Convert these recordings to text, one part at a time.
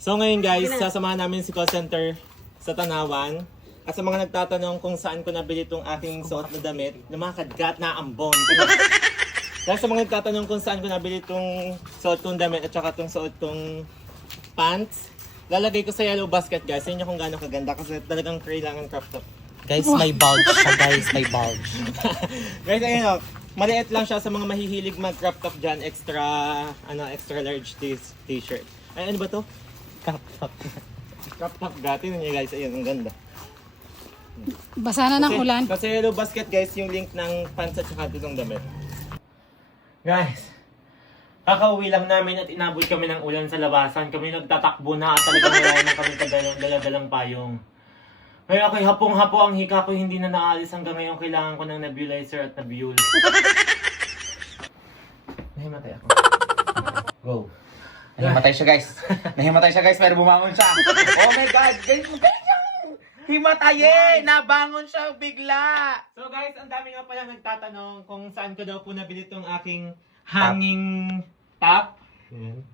So ngayon guys, sasamahan namin si call center sa Tanawan. At sa mga nagtatanong kung saan ko nabili itong aking suot na damit, na mga kadgat na ambon. Dahil sa mga nagtatanong kung saan ko nabili itong suot kong damit at saka itong suot kong pants, lalagay ko sa yellow basket guys. Sa inyo kung gaano kaganda kasi talagang kailangan crop top. Guys, may bulge siya guys, may bulge. Guys, ayun o. Maliit lang siya sa mga mahihilig mag-crop top dyan. Extra large t-shirt. Ay, ano ba to? Crop top. Crop top dati nun niya guys. Ayun, ang ganda. Basa na ng ulan. Kasi yellow basket guys, yung link ng pants at saka itong damit. Guys, kakauwi lang namin at inabot kami ng ulan sa labasan. Kami nagtatakbo na at talagang wala na kami dala-dalang payong. Kaya ako'y hapong-hapo ang hika ko, hindi na naalis hanggang ngayon. Kailangan ko ng nebulizer at nebule. Nahimatay ako. Go. Nahimatay siya guys. Nahimatay siya guys, pero bumangon siya. Oh my God, guys, himatayin! Nabangon siya bigla! So guys, ang dami nga pala nagtatanong kung saan ko daw po nabili itong aking hanging top. Ayan.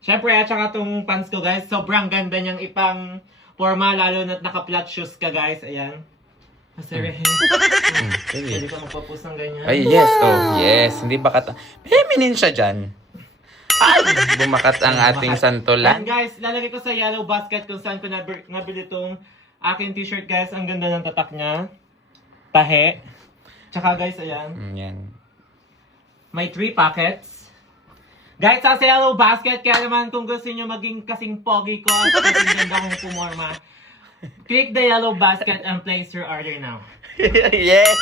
Siyempre, at saka itong pants ko guys, sobrang ganda niyang ipang forma, lalo na't naka-flat shoes ka guys. Ayan. Kasi pwede ka magpapost ng ganyan. Ay, yes. Oh, yes. Hindi bakat. Feminine siya dyan. Ay! Bumakat ang ating And santolan. guys, lalagay ko sa yellow basket kung saan ko nabili itong aking t-shirt guys. Ang ganda ng tatak niya. Tahe. Tsaka guys, ayan. Yan. May 3 pockets. Guys, sa yellow basket, kaya naman kung gusto niyo maging kasing pogi ko at kasing ganda kong pumorma, click the yellow basket and place your order now. Yes!